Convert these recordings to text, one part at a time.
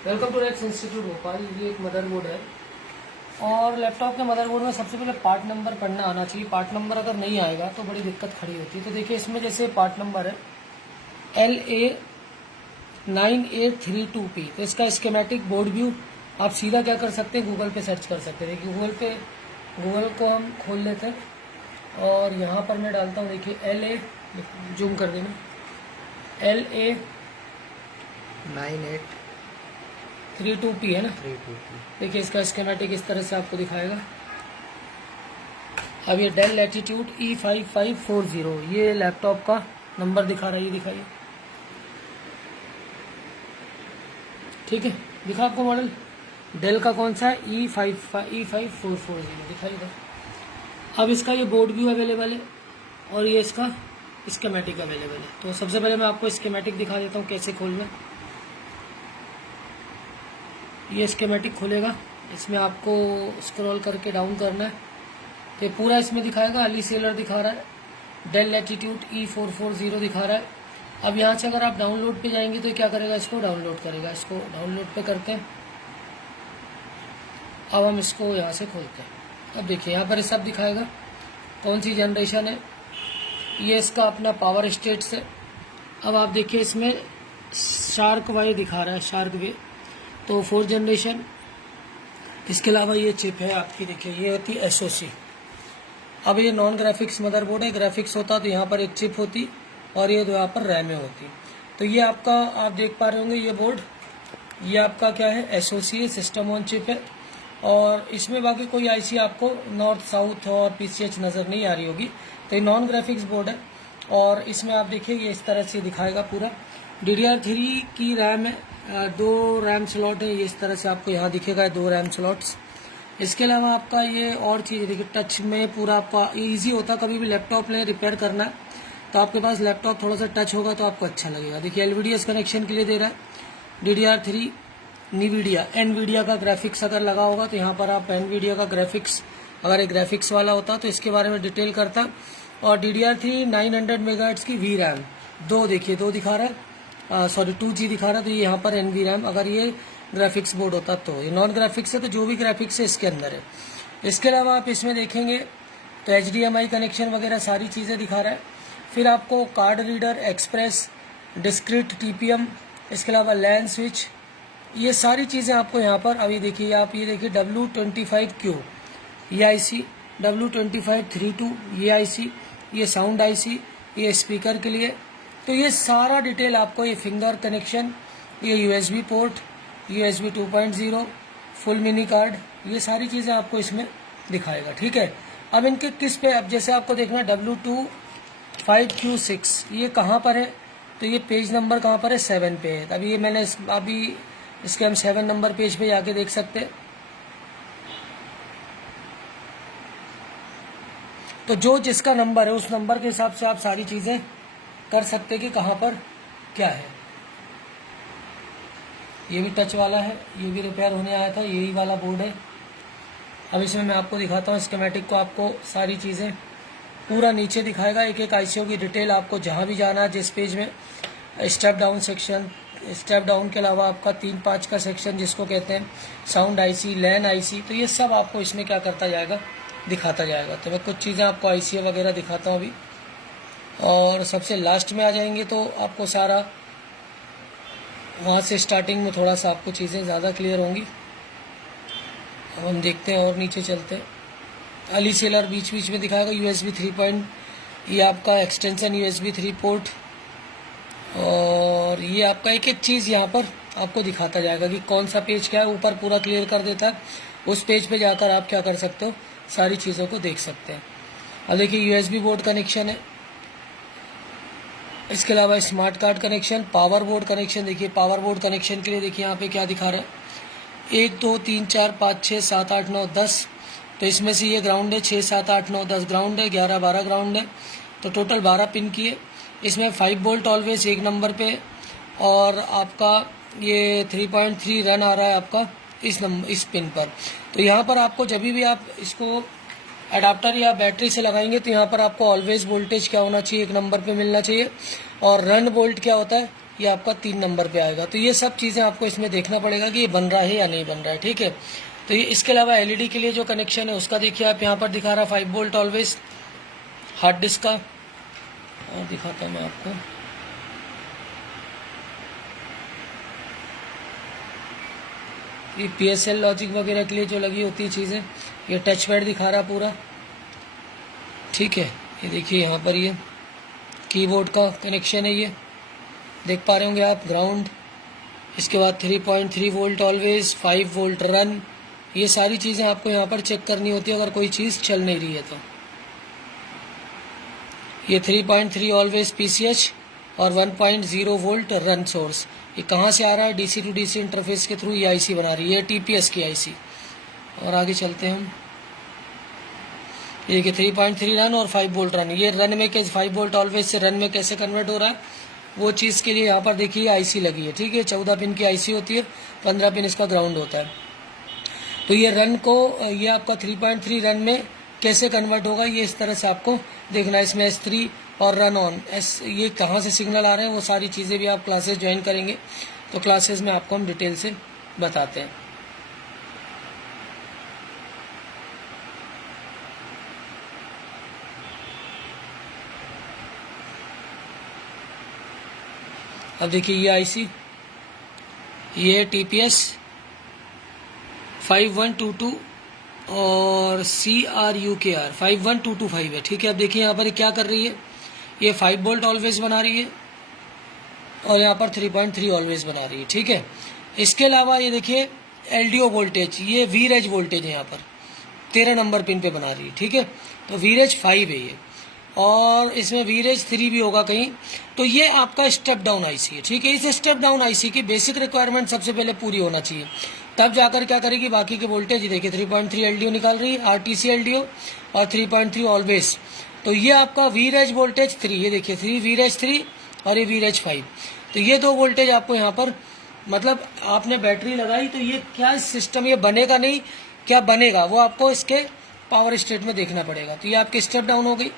Welcome to Rex institute Bhopal. ये एक motherboard है और लैपटॉप के मदरबोर्ड में सबसे पहले पार्ट नंबर पढ़ना आना चाहिए। पार्ट नंबर अगर नहीं आएगा तो बड़ी दिक्कत खड़ी होती है। तो देखिए इसमें जैसे पार्ट नंबर है LA9832P, तो इसका स्कीमेटिक बोर्ड व्यू आप सीधा क्या कर सकते हैं, गूगल पे सर्च कर सकते हैं। देखिए गूगल को हम खोल लेते हैं और यहाँ पर मैं डालता हूँ, देखिए LA, जूम कर देना, LA9832P है ना। देखिए इसका स्कीमेटिक इस तरह से आपको दिखाएगा। अब ये डेल लैटिट्यूड E5540 ये लैपटॉप का नंबर दिखा रहा है, ये दिखाइए। ठीक है, दिखा आपको मॉडल डेल का कौन सा है, E5440 दिखाइएगा। अब इसका ये बोर्ड व्यू अवेलेबल है और ये इसका स्कीमेटिक अवेलेबल है। तो सबसे पहले मैं आपको स्कीमेटिक दिखा देता हूँ कैसे खोलना। ये स्कीमेटिक खुलेगा, इसमें आपको स्क्रॉल करके डाउन करना है तो पूरा इसमें दिखाएगा। अली सेलर दिखा रहा है, डेल लैटिट्यूड E440 दिखा रहा है। अब यहाँ से अगर आप डाउनलोड पे जाएंगे तो क्या करेगा, इसको डाउनलोड करेगा। इसको डाउनलोड पे करते हैं। अब हम इसको यहाँ से खोलते हैं। अब देखिए यहाँ पर सब दिखाएगा कौन सी जनरेशन है, ये इसका अपना पावर स्टेट्स है। अब आप देखिए इसमें शार्क वाई दिखा रहा है, शार्क वे, तो 4th जनरेशन। इसके अलावा ये चिप है आपकी, देखिए ये होती है SoC। अब ये नॉन ग्राफिक्स मदरबोर्ड है, ग्राफिक्स होता तो यहाँ पर एक चिप होती और ये यहाँ पर रैम होती। तो ये आपका आप देख पा रहे होंगे ये बोर्ड, ये आपका क्या है, SoC है, सिस्टम ऑन चिप है। और इसमें बाकी कोई IC आपको नॉर्थ साउथ और PCH नज़र नहीं आ रही होगी। तो ये नॉन ग्राफिक्स बोर्ड है और इसमें आप देखिए ये इस तरह से दिखाएगा पूरा। DDR3 की रैम है, 2 रैम स्लॉट है, ये इस तरह से आपको यहाँ दिखेगा 2 रैम स्लॉट्स। इसके अलावा आपका ये और चीज़ देखिए, टच में पूरा आपका ईजी होता। कभी भी लैपटॉप लें रिपेयर करना है तो आपके पास लैपटॉप थोड़ा सा टच होगा तो आपको अच्छा लगेगा। देखिए LVDS कनेक्शन के लिए दे रहा है, DDR3 NVIDIA का ग्राफिक्स अगर लगा होगा तो यहाँ पर आप NVIDIA का ग्राफिक्स, अगर एक ग्राफिक्स वाला होता तो इसके बारे में डिटेल करता। और DDR3 900 मेगाहर्ट्ज़ की VRAM 2, देखिए 2 दिखा रहा है, 2G दिखा रहा है। तो ये यहाँ पर NVRAM, अगर ये ग्राफिक्स बोर्ड होता तो। ये नॉन ग्राफिक्स है तो जो भी ग्राफिक्स है इसके अंदर है। इसके अलावा आप इसमें देखेंगे तो HDMI कनेक्शन वगैरह सारी चीज़ें दिखा रहा है। फिर आपको card reader, express, discrete TPM, इसके अलावा लैन स्विच, ये सारी चीज़ें आपको यहाँ पर। अभी देखिए आप ये देखिए W25Q ये IC, W2532 ये IC, ये साउंड IC, ये स्पीकर के लिए। तो ये सारा डिटेल आपको, ये फिंगर कनेक्शन, ये USB port, USB 2.0, full mini card, ये सारी चीज़ें आपको इसमें दिखाएगा। ठीक है, अब इनके किस पे, अब जैसे आपको देखना W25Q6 ये कहाँ पर है, तो ये पेज नंबर कहाँ पर है, 7 पे है। अभी ये मैंने अभी इसके हम 7 नंबर पेज पे जाके देख सकते हैं। तो जो जिसका नंबर है उस नंबर के हिसाब से आप सारी चीज़ें कर सकते हैं कि कहाँ पर क्या है। ये भी टच वाला है, ये भी रिपेयर होने आया था, यही वाला बोर्ड है। अब इसमें मैं आपको दिखाता हूँ स्कीमेटिक को, आपको सारी चीज़ें पूरा नीचे दिखाएगा, एक एक ICO की डिटेल आपको जहाँ भी जाना है, जिस पेज में step down section, step down के अलावा आपका 3-5 का सेक्शन जिसको कहते हैं, साउंड IC, लैन IC, तो ये सब आपको इसमें क्या करता जाएगा, दिखाता जाएगा। तो मैं कुछ चीज़ें आपको IC वगैरह दिखाता हूँ अभी, और सबसे लास्ट में आ जाएंगे तो आपको सारा वहाँ से स्टार्टिंग में थोड़ा सा आपको चीज़ें ज़्यादा क्लियर होंगी। अब हम देखते हैं और नीचे चलते हैं। अली सेलर बीच बीच में दिखाएगा, USB 3. ये आपका एक्सटेंशन USB 3 पोर्ट, और ये आपका एक एक चीज़ यहाँ पर आपको दिखाता जाएगा कि कौन सा पेज क्या है। ऊपर पूरा क्लियर कर देता है, उस पेज पे जाकर आप क्या कर सकते हो, सारी चीज़ों को देख सकते हैं। अब देखिए USB बोर्ड कनेक्शन है, इसके अलावा smart card connection, power board connection. देखिए पावर बोर्ड कनेक्शन के लिए देखिए यहाँ पे क्या दिखा रहा है, 1 2 3 4 5 6 7 8 9 10। तो इसमें से ये ग्राउंड है, 6 7 8 9 10 ग्राउंड है, 11 12 ग्राउंड है, तो टोटल 12 पिन की है। इसमें 5 वोल्ट ऑलवेज 1 नंबर पे, और आपका ये 3.3 रन आ रहा है आपका इस पिन पर। तो यहाँ पर आपको जब भी आप इसको अडाप्टर या बैटरी से लगाएंगे तो यहाँ पर आपको ऑलवेज वोल्टेज क्या होना चाहिए, 1 नंबर पे मिलना चाहिए। और रन वोल्ट क्या होता है, ये आपका 3 नंबर पे आएगा। तो ये सब चीज़ें आपको इसमें देखना पड़ेगा कि ये बन रहा है या नहीं बन रहा है, ठीक है। तो ये इसके अलावा एलईडी के लिए जो कनेक्शन है उसका देखिए आप यहाँ पर दिखा रहा 5 वोल्ट ऑलवेज हार्ड डिस्क का, और दिखाता हूँ मैं आपको। ये PSL लॉजिक वगैरह के लिए जो लगी होती है चीज़ें, ये टच पैड दिखा रहा पूरा, ठीक है। ये देखिए यहाँ पर ये कीबोर्ड का कनेक्शन है, ये देख पा रहे होंगे आप, ग्राउंड। इसके बाद 3.3 वोल्ट ऑलवेज, 5 वोल्ट रन, ये सारी चीज़ें आपको यहाँ पर चेक करनी होती है अगर कोई चीज़ चल नहीं रही है तो। ये 3.3 ऑलवेज PCH और 1.0 वोल्ट रन सोर्स, ये कहाँ से आ रहा है, DC टू DC इंटरफेस के थ्रू ये IC बना रही है, TPS की IC। और आगे चलते हैं हम, ये देखिए 3.3 रन और 5 वोल्ट रन, ये रन में कैसे 5 वोल्ट ऑलवेज से रन में कैसे कन्वर्ट हो रहा है वो चीज़ के लिए यहाँ पर देखिए IC लगी है, ठीक है। 14 पिन की IC होती है, 15 पिन इसका ग्राउंड होता है। तो ये रन को, ये आपका 3.3 रन में कैसे कन्वर्ट होगा ये इस तरह से आपको देखना है। इसमें S3 और रन ऑन ये कहाँ से सिग्नल आ रहे हैं वो सारी चीज़ें भी आप क्लासेस ज्वाइन करेंगे तो क्लासेस में आपको हम डिटेल से बताते हैं। अब देखिए ये IC, ये TPS 5122 और CRUKR 51225 है, ठीक है। अब देखिए यहाँ पर ये क्या कर रही है, ये 5 वोल्ट ऑलवेज बना रही है और यहाँ पर 3.3 ऑलवेज बना रही है, ठीक है। इसके अलावा ये देखिए LDO वोल्टेज, ये VREG वोल्टेज है यहाँ पर 13 नंबर पिन पे बना रही है, ठीक है। तो VREG 5 है ये, और इसमें VREG 3 भी होगा कहीं। तो ये आपका स्टेप डाउन IC है, ठीक है। इस स्टेप डाउन IC की बेसिक रिक्वायरमेंट सबसे पहले पूरी होना चाहिए, तब जाकर क्या करेगी बाकी के वोल्टेज। देखिए 3.3 LDO निकाल रही है, RTC LDO और 3.3 ऑलवेज। तो ये आपका VREG वोल्टेज 3, ये देखिए 3 VREG 3 और ये VREG 5। तो ये दो वोल्टेज आपको यहाँ पर, मतलब आपने बैटरी लगाई तो ये क्या सिस्टम ये बनेगा नहीं, क्या बनेगा वो आपको इसके पावर स्टेट में देखना पड़ेगा। तो ये आपकी स्टेप डाउन हो गई।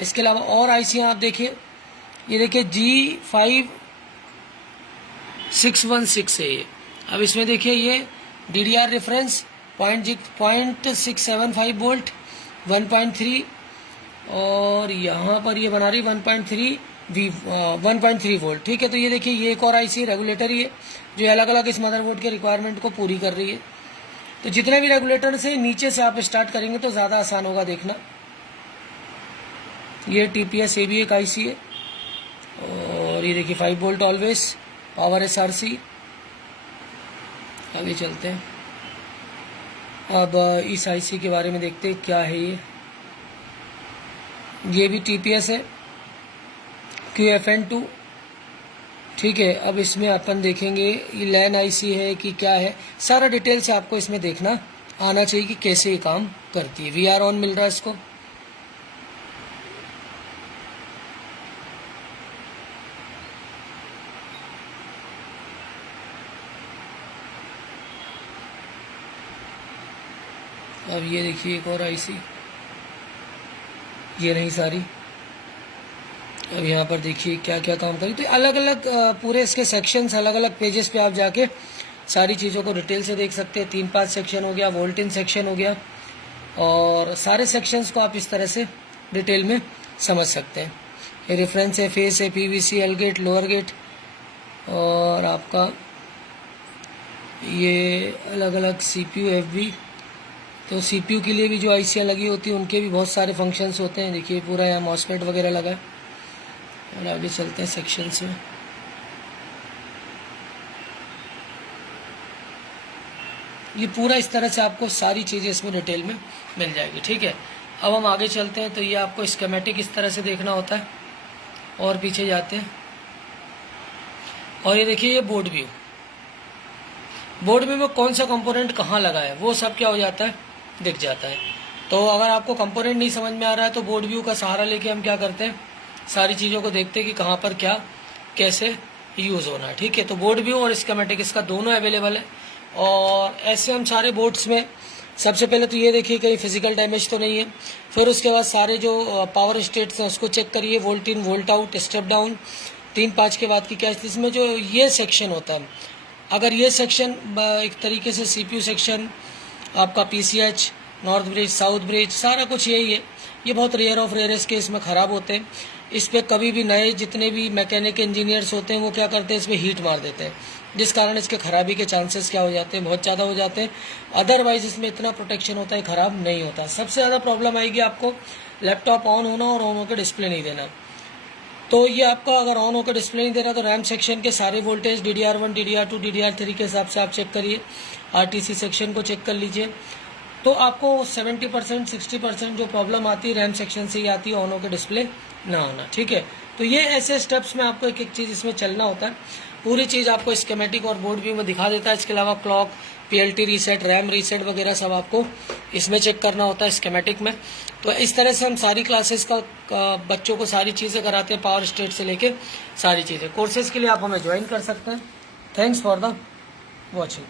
इसके अलावा और IC आप देखिए, ये देखिए G5616 है ये। अब इसमें देखिए ये DDR रेफरेंस 0.675 वोल्ट 1.3, और यहाँ पर ये बना रही 1.3 वोल्ट, ठीक है। तो ये देखिए ये एक और IC रेगुलेटर ही है जो अलग अलग इस मदरबोर्ड के रिक्वायरमेंट को पूरी कर रही है। तो जितने भी रेगुलेटर से नीचे से आप स्टार्ट करेंगे तो ज़्यादा आसान होगा देखना। ये TPS ये भी एक IC है, और ये देखिए 5 वोल्ट ऑलवेज पावर SRC। आगे चलते हैं, अब इस IC के बारे में देखते हैं क्या है ये भी TPS है QFN2, ठीक है। अब इसमें अपन देखेंगे ये लैन IC है कि क्या है, सारा डिटेल से आपको इसमें देखना आना चाहिए कि कैसे ये काम करती है। VR ऑन मिल रहा है इसको, अब ये देखिए एक और IC, ये नहीं सारी। अब यहाँ पर देखिए क्या क्या काम करी। तो अलग अलग पूरे इसके सेक्शंस, अलग अलग पेजेस पे आप जाके सारी चीज़ों को डिटेल से देख सकते हैं। 3-5 सेक्शन हो गया, वोल्ट इन सेक्शन हो गया, और सारे सेक्शंस को आप इस तरह से डिटेल में समझ सकते हैं। ये रेफरेंस है, फेस है, PVC, L gate, lower gate, और आपका ये अलग अलग CPU FB। तो CPU के लिए भी जो IC लगी होती है उनके भी बहुत सारे फंक्शंस होते हैं। देखिए पूरा यहाँ मॉसफेट वगैरह लगा है। और आगे चलते हैं सेक्शन में। ये पूरा इस तरह से आपको सारी चीज़ें इसमें डिटेल में मिल जाएगी, ठीक है। अब हम आगे चलते हैं। तो ये आपको स्कीमेटिक इस तरह से देखना होता है, और पीछे जाते हैं, और ये देखिए ये बोर्ड व्यू। बोर्ड व्यू में कौन सा कंपोनेंट कहाँ लगा है वो सब क्या हो जाता है, दिख जाता है। तो अगर आपको कंपोनेंट नहीं समझ में आ रहा है तो बोर्ड व्यू का सहारा लेके हम क्या करते हैं, सारी चीज़ों को देखते हैं कि कहाँ पर क्या कैसे यूज़ होना है, ठीक है। तो बोर्ड व्यू और स्कीमेटिक इसका दोनों अवेलेबल है। और ऐसे हम सारे बोर्ड्स में सबसे पहले तो ये देखिए कहीं फिजिकल डैमेज तो नहीं है, फिर उसके बाद सारे जो पावर स्टेट्स हैं उसको चेक करिए, वोल्ट इन वोल्ट आउट, स्टेप डाउन, 3-5 के बाद की क्या है, इसमें जो ये सेक्शन होता है, अगर ये सेक्शन एक तरीके से CPU सेक्शन आपका PCH, north bridge, south bridge, सारा कुछ यही है। ये बहुत रेयर ऑफ रेयरेस्ट केस में ख़राब होते हैं। इस पर कभी भी नए जितने भी मैकेनिक इंजीनियर्स होते हैं वो क्या करते हैं, इस पर हीट मार देते हैं, जिस कारण इसके ख़राबी के चांसेस क्या हो जाते हैं, बहुत ज़्यादा हो जाते हैं। अदरवाइज इसमें इतना प्रोटेक्शन होता है, ख़राब नहीं होता। सबसे ज़्यादा प्रॉब्लम आएगी आपको लैपटॉप ऑन होना और ऑन होकर डिस्प्ले नहीं देना। तो ये आपका अगर ऑन होकर डिस्प्ले नहीं दे रहा तो रैम सेक्शन के सारे वोल्टेज DDR1, DDR2, DDR3 के हिसाब से आप चेक करिए। RTC सेक्शन को चेक कर लीजिए, तो आपको 70% 60% जो प्रॉब्लम आती है रैम सेक्शन से ही आती है, ऑन होकर डिस्प्ले ना होना। ठीक है, तो ये ऐसे स्टेप्स में आपको एक एक चीज़ इसमें चलना होता है। पूरी चीज़ आपको स्कीमेटिक और बोर्ड व्यू में दिखा देता है। इसके अलावा clock, PLT reset, RAM reset वगैरह सब आपको इसमें चेक करना होता है स्कीमेटिक में। तो इस तरह से हम सारी क्लासेस का बच्चों को सारी चीज़ें कराते हैं, पावर स्टेट से लेके सारी चीज़ें। कोर्सेज के लिए आप हमें ज्वाइन कर सकते हैं। Thanks for the watching.